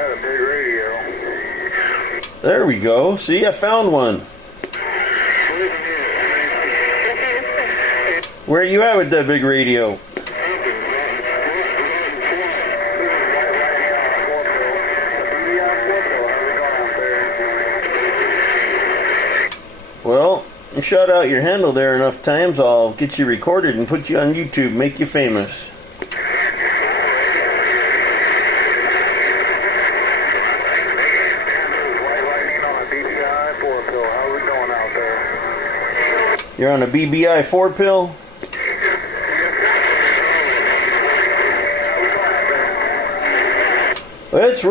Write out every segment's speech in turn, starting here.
had a big radio. There we go. See, I found one. Where are you at with that big radio? Well, you shout out your handle there enough times, I'll get you recorded and put you on YouTube, make you famous. You're on a BBI 4-pill? Well, it's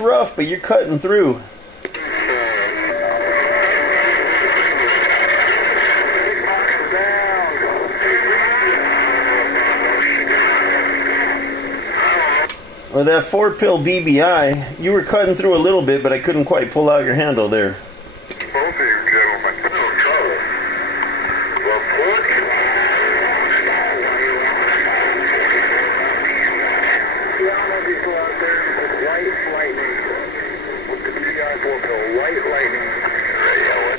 rough, but you're cutting through. Well, that 4-pill BBI, you were cutting through a little bit, but I couldn't quite pull out your handle there. Both of you gentlemen, no trouble. Report. Yeah, I don't know if you go out there. It's white lightning with the BBI 4-pill. White lightning.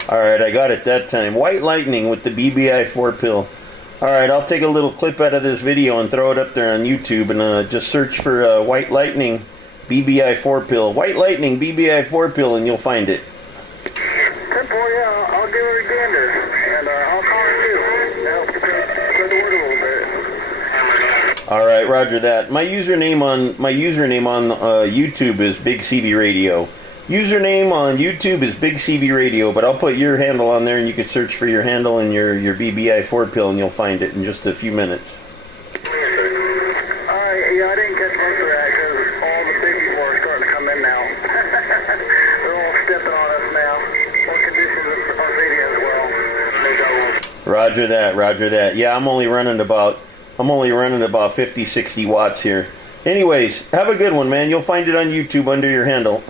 Alright, I got it that time. White lightning with the BBI 4-pill. Alright, I'll take a little clip out of this video and throw it up there on YouTube and just search for White Lightning BBI 4-pill. White Lightning BBI 4-pill and you'll find it. Simple, yeah, I'll give it a gander and I'll call you to help spread the word a little bit. Alright, roger that. My username on YouTube is Big CB Radio. Username on YouTube is Big CB Radio, but I'll put your handle on there and you can search for your handle and your BBI 4-pill and you'll find it in just a few minutes. Alright, yeah, I didn't catch most of that because all the big people are starting to come in now. They're all stepping on us now. More conditions on video as well. Roger that, roger that. Yeah, I'm only running about 50, 60 watts here. Anyways, have a good one, man. You'll find it on YouTube under your handle.